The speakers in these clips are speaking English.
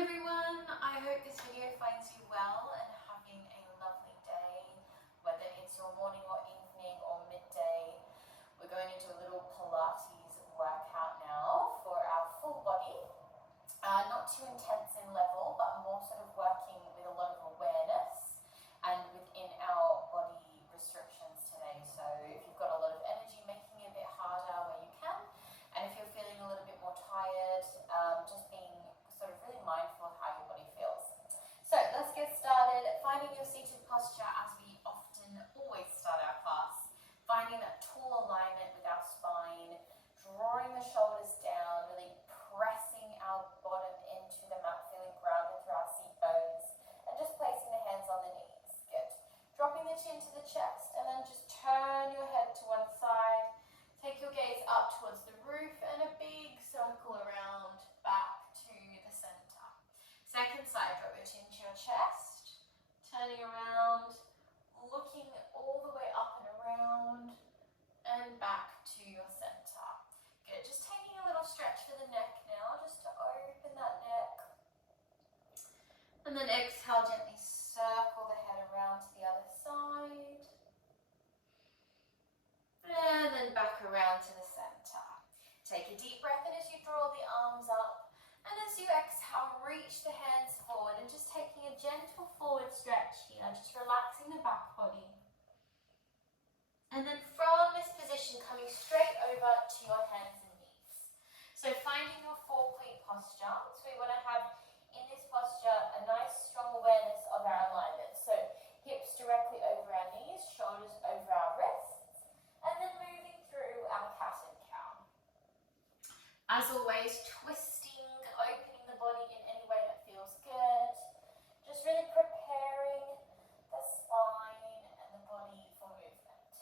everyone, I hope this video finds you well and having a lovely day, whether it's your morning or evening or midday. We're going into a little Pilates workout now for our full body, not too intense in level, but more sort of working with a lot of awareness and within our body restrictions today. So if you've got a lot of energy, making it a bit harder where you can, and if you're feeling a little bit more tired, just being sort of really mindful of how your body feels. So let's get started. Finding your seated posture as we often always start our class. Finding that tall alignment with our spine, drawing the shoulders down, really pressing our bottom into the mat, feeling grounded through our seat bones, and just placing the hands on the knees. Good. Dropping the chin to the chest, and then just turn your head to one side. Take your gaze up towards the roof and a big circle around back to the center. Second side, drop your chin to your chest, turning around, looking all the way up and around and back to your center. Good, just taking a little stretch for the neck now, just to open that neck. And then exhale, gently circle the head around to the other side. And then back around to the center. Take a deep breath in as you draw the arms up. And as you exhale, reach the hands forward and just taking a gentle forward stretch here, just relaxing the back body. And then from this position, coming straight over to your hands and knees. So finding your four-point posture. So we want to have in this posture a nice strong awareness of our alignment. So hips directly over our knees, shoulders over our wrists. And then moving through our cat and cow. As always, twisting, opening the body in any way that feels good. Just really preparing the spine and the body for movement.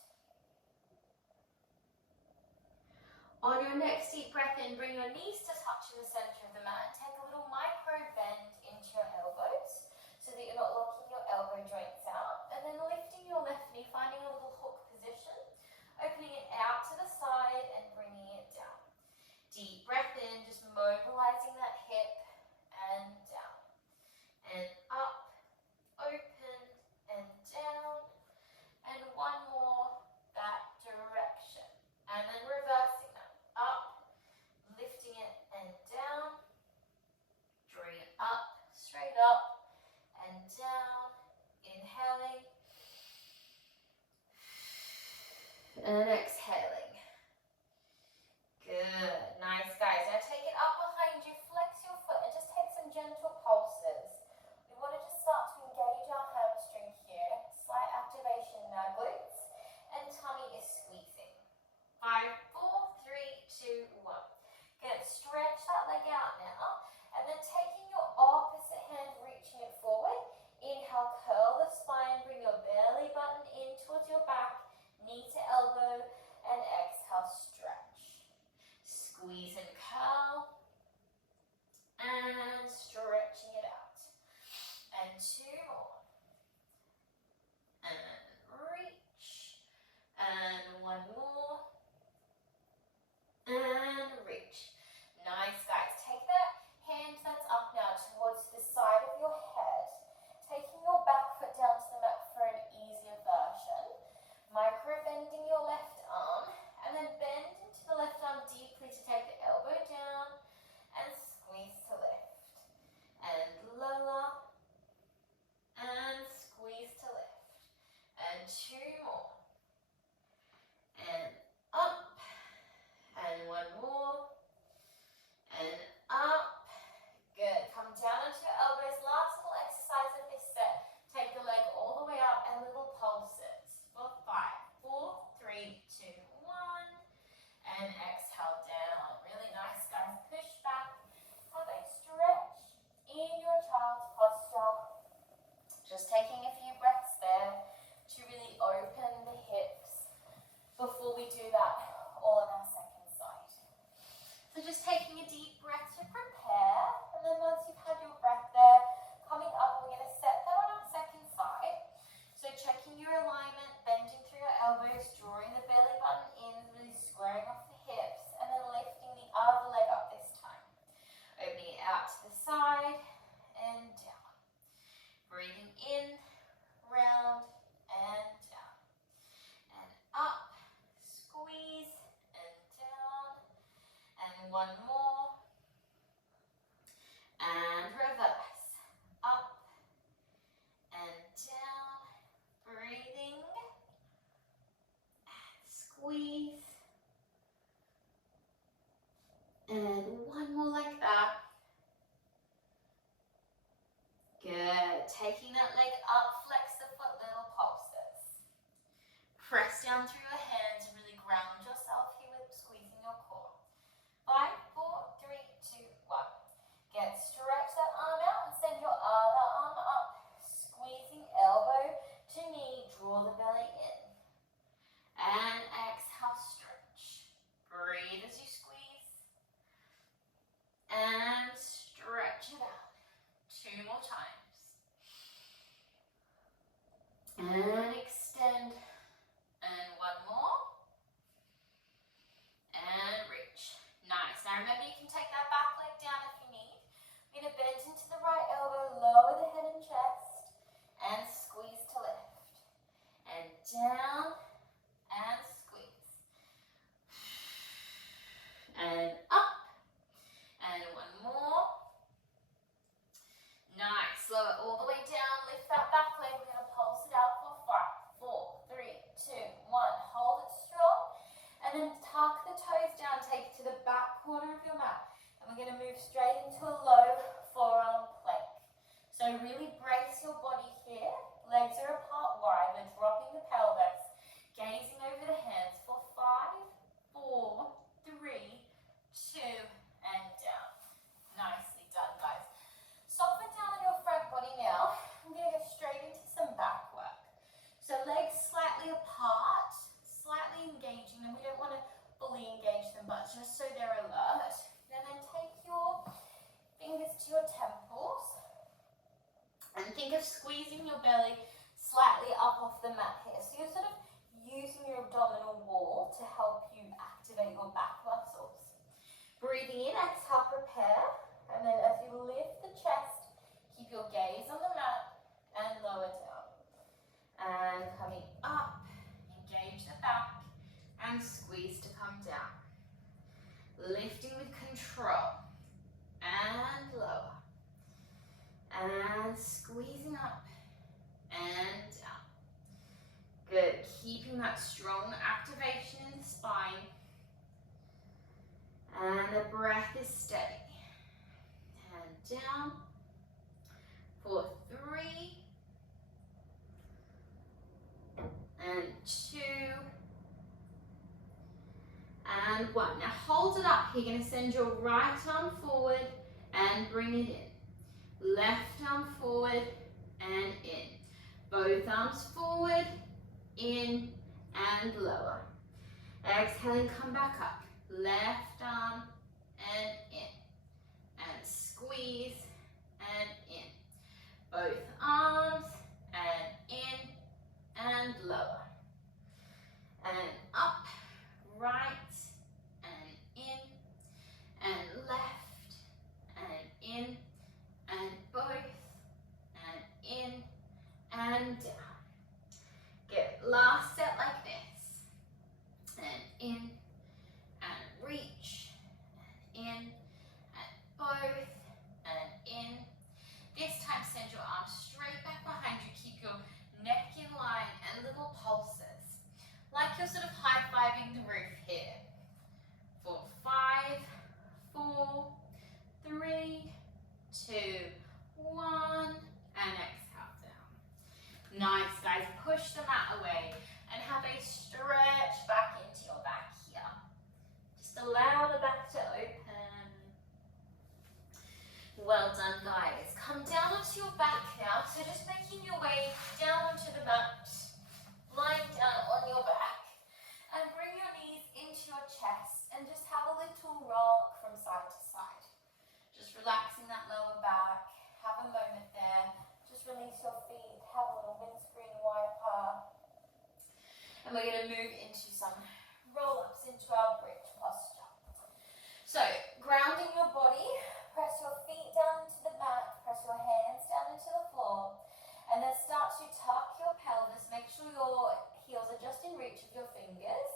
think of squeezing your belly slightly up off the mat here. So you're sort of using your abdominal wall to help you activate your back muscles. Breathing in, exhale, prepare. And then as you lift the chest, keep your gaze on the mat and lower down. And coming up, engage the back and squeeze to come down. Lifting with control and lower. And squeezing up and down. Good, keeping that strong activation in the spine. And the breath is steady. And down for 3 and 2 and 1. Now hold it up. You're going to send your right arm forward and bring it in. Left arm forward and in. Both arms forward, in and lower. Exhaling, come back up. Left arm and in. And squeeze and in. Both arms and in and lower. And up, right and in and left and in and both and in and down. Good, last set like this. And in and reach and in and both and in. This time send your arms straight back behind you. Keep your neck in line and little pulses. Like you're sort of high-fiving the roof here. For 5, 4, 3, 2, 1, and exhale down. Nice, guys. Push the mat away and have a stretch back into your back here. Just allow the back to open. Well done, guys. Come down onto your back now. So just making your way down onto the mat, lying down on your back, and bring your knees into your chest and just have a little rock from side to side. Just relaxing that lower back. Have a moment there. Just release your feet. Have a little windscreen wiper. And we're going to move into some roll-ups into our bridge posture. So, grounding your body, press your feet down into the mat, press your hands down into the floor, and then start to tuck your pelvis. Make sure your heels are just in reach of your fingers.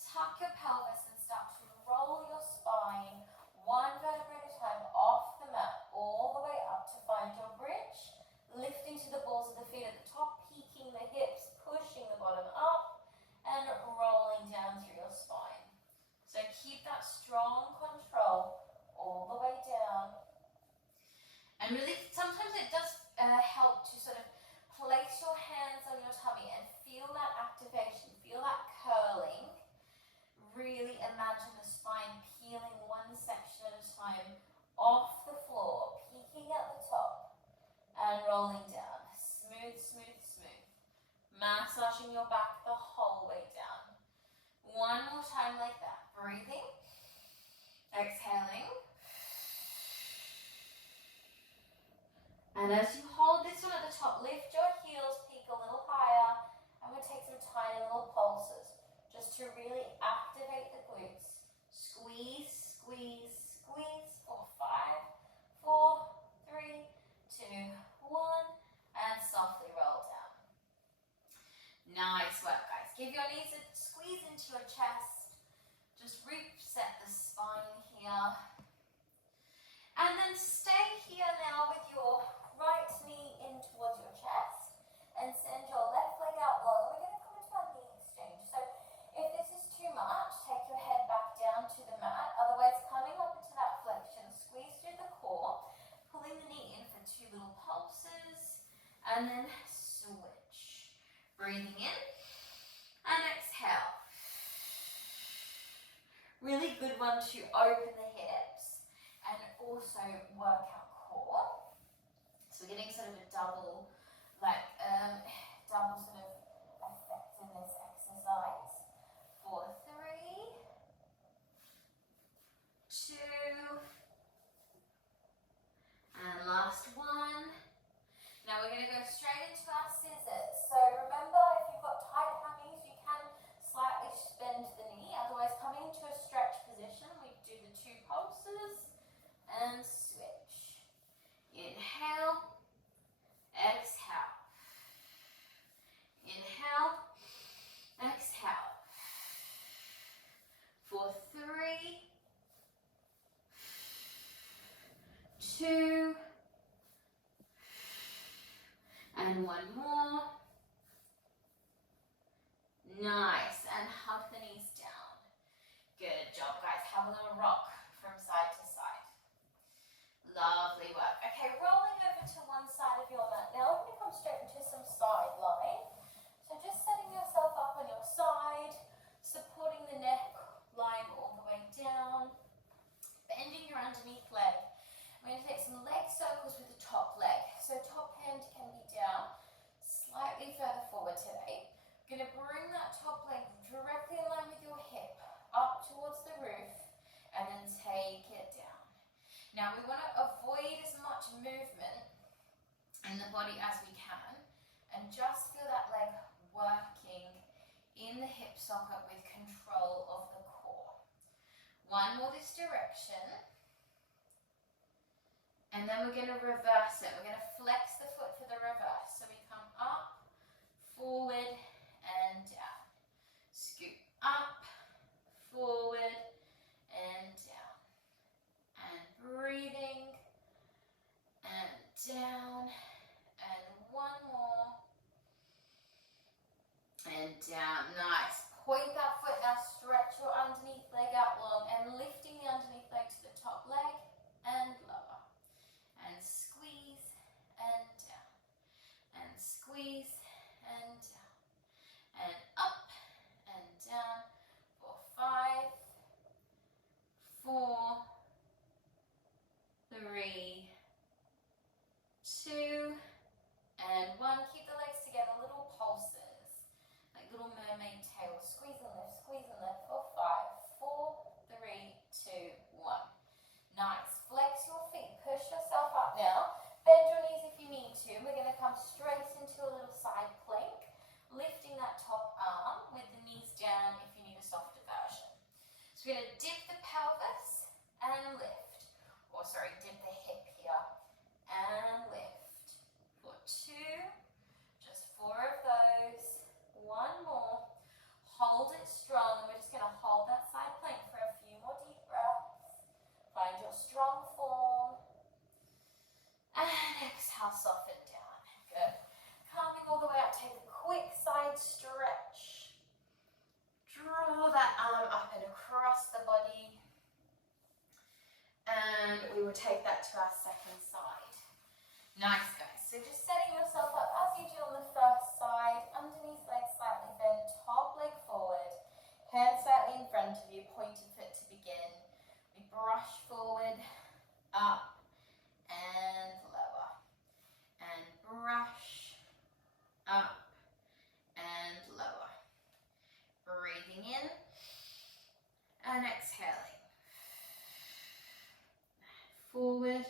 Tuck your pelvis and start to roll your spine one vertebra at a time off the mat, all the way up to find your bridge, lifting to the balls of the feet at the top, peaking the hips, pushing the bottom up, and rolling down through your spine. So keep that strong control all the way down. And really, sometimes it does help to sort of place your hands on your tummy and feel that activation, feel that curling. Really imagine the spine peeling one section at a time off the floor, peaking at the top and rolling down. Smooth, smooth, smooth. Massaging your back the whole way down. One more time like that. Breathing. Exhaling. And as you hold this one at the top, lift your heels, peak a little higher. I'm going to take some tiny little pulses just to really activate the glutes. Squeeze, squeeze, squeeze for 5, 4, 3, 2, 1, and softly roll down. Nice work, guys. Give your knees a squeeze into your chest. Just reset the spine here. And then stay here now with your right knee in towards your chest and send your left leg out long. We're going to come into our knee exchange. So if this is too much, take your head back down to the mat. Otherwise, coming up into that flexion, squeeze through the core, pulling the knee in for 2 little pulses, and then switch. Breathing in and exhale. Really good one to open the hips and also work our core. So we're getting sort of a double sort of effect in this exercise. For 3, 2, and last one. Now we're going to And one more. Nice. And hug the knees down. Good job, guys. Have a little rock from side to side. Lovely work. Okay, rolling over to one side of your mat. Now we're going to come straight into some side line. So just setting yourself up on your side, supporting the neck, lying all the way down, bending your underneath leg. I'm going to take some leg circles with the top leg. So top hand can be down, slightly further forward today. I'm going to bring that top leg directly in line with your hip, up towards the roof, and then take it down. Now we want to avoid as much movement in the body as we can, and just feel that leg working in the hip socket with control of the core. One more this direction, and then we're going to reverse it. We're going to flex the foot for the reverse. So we come up, forward, and down. Scoop up, forward, and down. And breathing, and down, and one more, and down. Nice. Point that foot now, stretch your underneath leg out long, and lifting the underneath leg to the top leg, and lower. And squeeze, and down. And squeeze, and down. And up, and down. For 5, 4, 3, 2, and 1. Keep the legs together, little pulses, like little mermaid tails. Squeeze and lift for 5, 4, 3, 2, 1. Nice. Flex your feet, push yourself up now. Bend your knees if you need to. We're going to come straight into a little side plank, lifting that top arm with the knees down if you need a softer version. So we're going to dip the pelvis and lift. Or sorry, dip the hip here and lift. For 2, just 4 of those. One more. Hold it strong. We're just going to hold that side plank for a few more deep breaths. Find your strong form. And exhale, soften down. Good. Coming all the way up, take a quick side stretch. Draw that arm up and across the body. And we will take that to our second side. Nice, guys. So just setting yourself up as you do on the first side. Underneath leg slightly bent, top leg forward. Hand slightly in front of you, pointed foot to begin. We brush forward, up, and lower. And brush, up, and lower. Breathing in, and exhaling. Forward,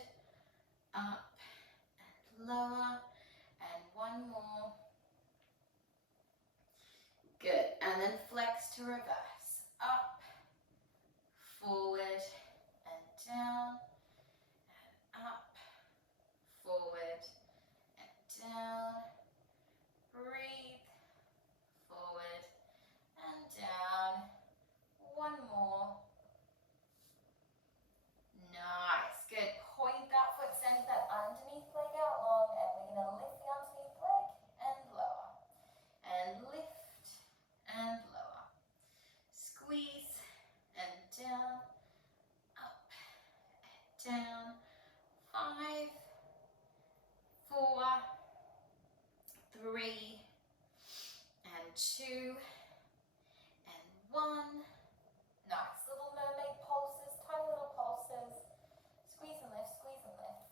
up, and lower, and one more. Good, and then flex to reverse. Up, forward, and down, and up, forward, and down. Breathe, forward, and down. One more. Nice, good. Point that foot, send that underneath leg out long, and we're going to lift the underneath leg and lower. And lift and lower. Squeeze and down, up and down. 5, 4, 3, and 2, and 1. Nice. Little mermaid pulses, tiny little pulses. Squeeze and lift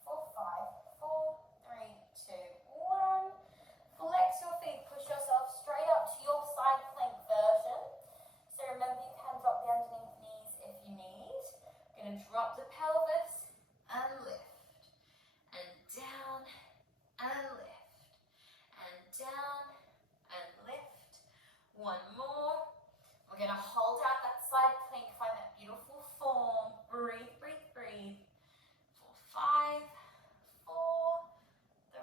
for 5, 4, 3, 2, 1. Flex your feet, push yourself straight up to your side plank version. So remember, you can drop the underneath knees if you need. We're going to drop the pelvis and lift. And down and lift. And down and lift. One more. We're going to hold out that side plank, find that beautiful form. Breathe, breathe, breathe. For 5, 4,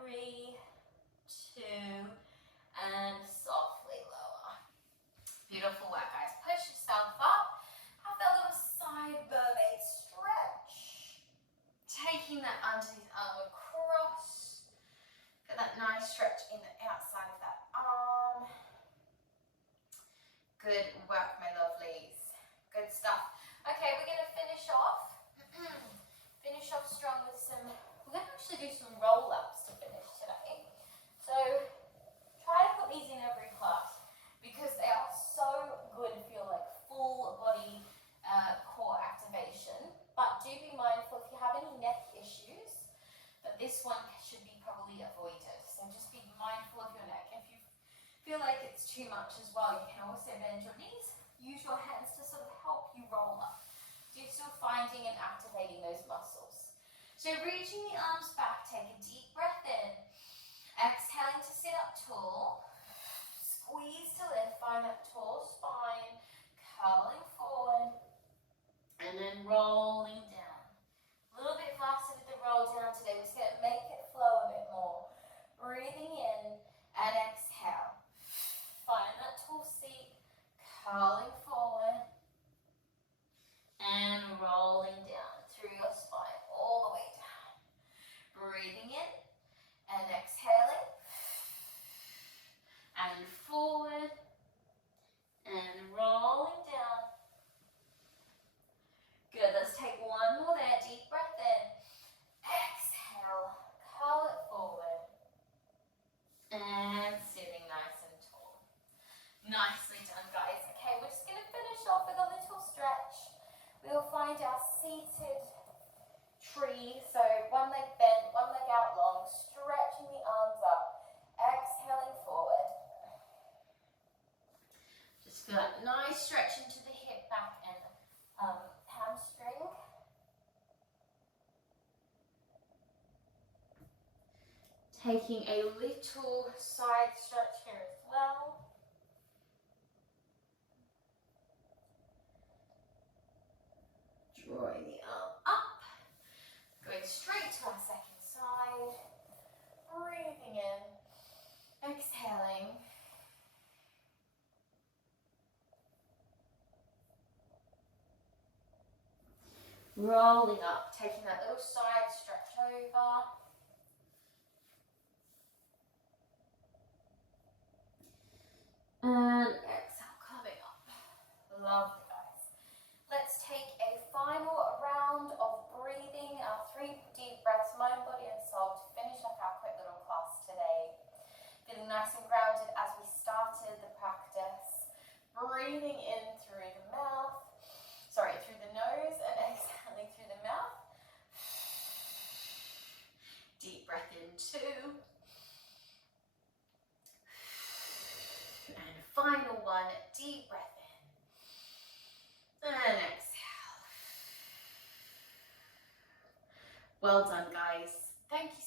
3, 2, and softly lower. Beautiful work, guys. Push yourself up. Have that little side mermaid stretch. Taking that underneath arm across. Feel that nice stretch in the outside of that arm. Good work, my lovelies. Good stuff. Okay, we're going to finish off. Finish off strong with some, we're going to actually do some roll-ups to finish today. So try to put these in every class because they are so good to feel like full body core activation. But do be mindful if you have any neck issues, that this one should be probably avoided. So just be mindful of your neck. If you feel like it's too much as well, you can also bend your knees. Use your hands to sort of help you roll up. So you're still finding and activating those muscles. So reaching the arms back, take a deep breath in. Exhaling to sit up tall. Squeeze to lift, find that tall spine. Curling forward. And then rolling down. A little bit faster with the roll down today. We're just going to make it flow a bit more. Breathing in and exhale. Find that tall seat. Curling forward. And rolling down through your spine all the way down. Breathing in and exhaling. And forward. And rolling down. Good, let's take one more there. Deep breath in. Exhale. Curl it forward. And sitting nice and tall. Nicely done, guys. Okay, we're just going to finish off with a little stretch. We'll find our seated tree. So one leg bent, one leg out long, stretching the arms up. Exhaling forward. Just feel that nice stretch into the hip, back, and hamstring. Taking a little side stretch here as well. Drawing the arm up. Going straight to our second side. Breathing in. Exhaling. Rolling up, taking that little side stretch over. And exhale, coming up. Lovely, guys. Let's take a final round of breathing, our 3 deep breaths, mind, body and soul, to finish up our quick little class today. Feeling nice and grounded as we started the practice. Breathing in through the mouth, through the nose, and exhaling through the mouth. Deep breath in 2. And final one, deep breath in. And exhale. Well done, guys. Thank you